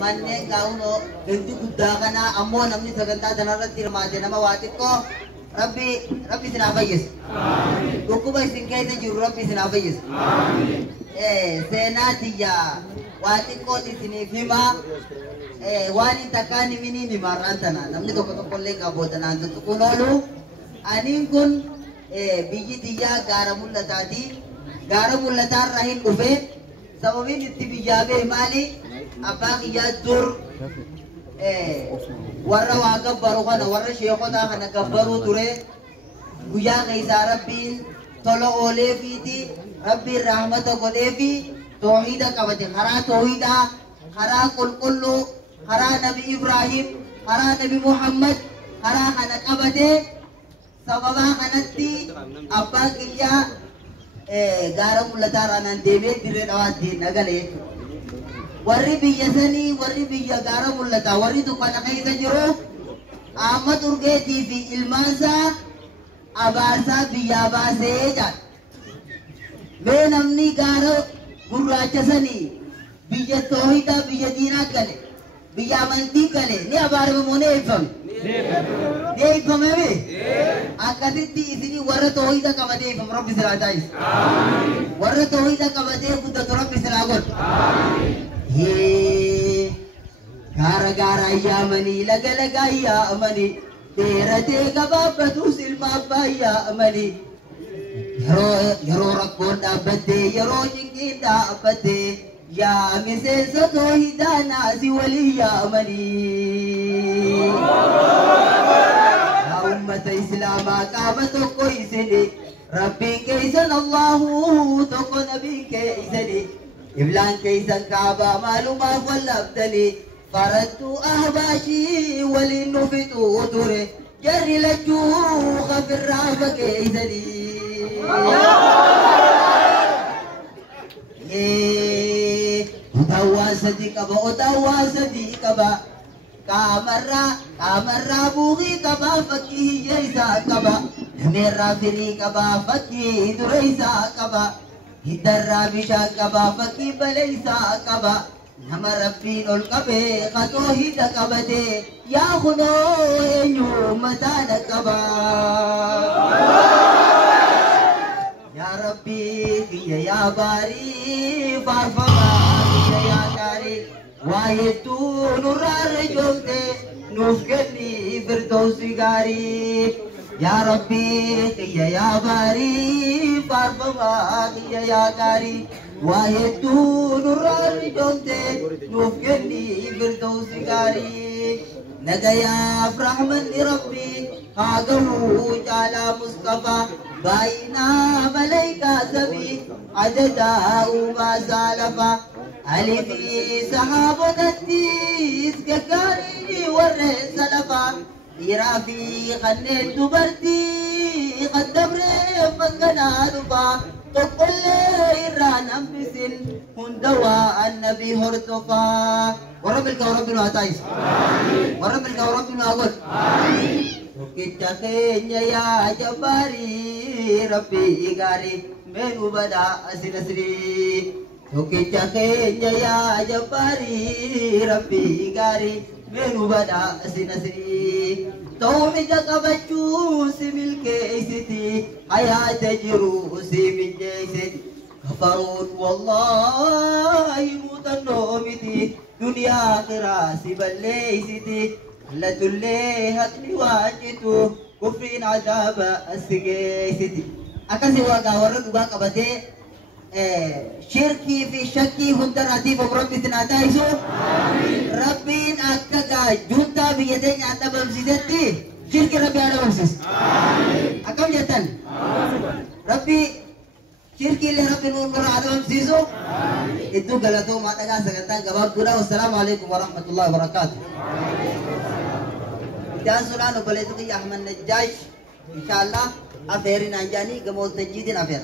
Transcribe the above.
manneen gaa'unoo ganti guddaa kana ammoo namni sagantaa kanarratti hirmaate nama waaxiqqoo rabbi isin haa fayyisu. Dhukkuba isin keessa jiru rabbi isin haa fayyisu. Seenaa tiyyaa waaxiqqoon isiniif himaa waan hin takkaan himiniin himaarraan tana namni tokko tokkollee qabootanaan tuttuquun oolu. Aniin kun biyyi tiyyaa gaara mul'ataati. Gaara mul'ataarraa hin dhufe sababiin itti biyyaa bee maali? Abbaa kiyyaa dur warra waa gabbaru kana warra sheekotaa kana gabbaruu ture. Guyyaa keessaa rabbiin tola ooleefiiti rabbiin rahmata godheefi toohida qabate karaa toohidaa karaa qulqulluu karaa nabi Ibrahim karaa nabi Muhammad karaa kana qabate sababaa kanatti abbaa kiyyaa gaara mul'ataarraa nan deemee dirree dhawaatti nagalee warri biyya sanii warri biyya gaara mul'ataa warri dukkana keessa jiru Ahmad Urgeetii fi ilmaansaa abaarsaa biyyaa baasee jedha. Mee namni gaara gurraacha sanii biyya toohidaa biyya diinaa gale biyya amantii gale ni abaarame moo ni eebbifame? Ni eebbifame mee? Akkasitti isinii warra toohida qabatee eebbifamu rabbi silaa taasisu. Warra toohida qabatee guddatu rabbi silaa godhu. Gaara gaara yaamanii laga laga yaamanii dheeratee gabaabbatuus ilma abbaa yaamanii yeroo rakkoon dhaabbattee yeroo cinqiin dhaabbattee yaa miseensa toohidaa naasi walii yaamanii yaa ummata islaamaa qaama tokko isini rabbiin keeysan Allahu tokko nabiin keeysani iblaan keeysan kaabaa maalumaaf wallabdanii farattuu ahbaashii waliin nufituu ture jarri lachuu kafirraa fageeysanii Otawa sadi kaba kamarra bugi kaba fakki yaisa kaba mera firi kaba fakki duraisa kaba hidarra bisha kaba fakki balaisa kaba nama rabbin ol kabe qato hida kabade ya khuno enyu matana kaba Ya Rabbi kiya ya bari farfama kiya ya kari wahidu nurar jolte nufkeni firdausi gari Ya Rabbi kiya ya bari farfama kiya ya kari wahidu nurar jolte nufkeni firdausi gari Nagaya Rahman Rabbi Hagahu Jala Mustafa Baina Malaika Sabi Adada Uma Salafa Alifi Sahabatati Iskakari Warre Salafa Irafi Khanne Dubarti Khaddabre Mangana Duba Tokolle Iran Ambisin Hundawa An-Nabi Hortofa Warabil Kawrabil Watais Warabil Kawrabil Wagod Kita kenya ya jabari Rabbi igari menu bada asri Kita kenya ya jabari Rabbi igari menu bada asri Tauhid kabachu simil keisiti hayat jiru simil keisiti kafarun wallahi mutannomiti dunia akhirah siballeisiti Latulle hakni wajitu kufrin azaba asgeesiti akasi waga warra dhugaa qabatee shirkii fi shakkii hundarraatiif of rabbi isin haa taasisu rabbiin akka juntaa biyya teenya haa dhabamsiisetti shirkii rabbi haa dhabamsiisu akkam jettan rabbi shirkii illee rabbi nuun nurraa haa dhabamsiisu iddoo galatoomaa dhagaa sagantaan gabaabduudha wassalaamu alaikum warahmatullahi wabarakaatuh Jangan boleh tu ya Ahmad Najjash, insyaAllah afairin anjani, gemoz najidin afair.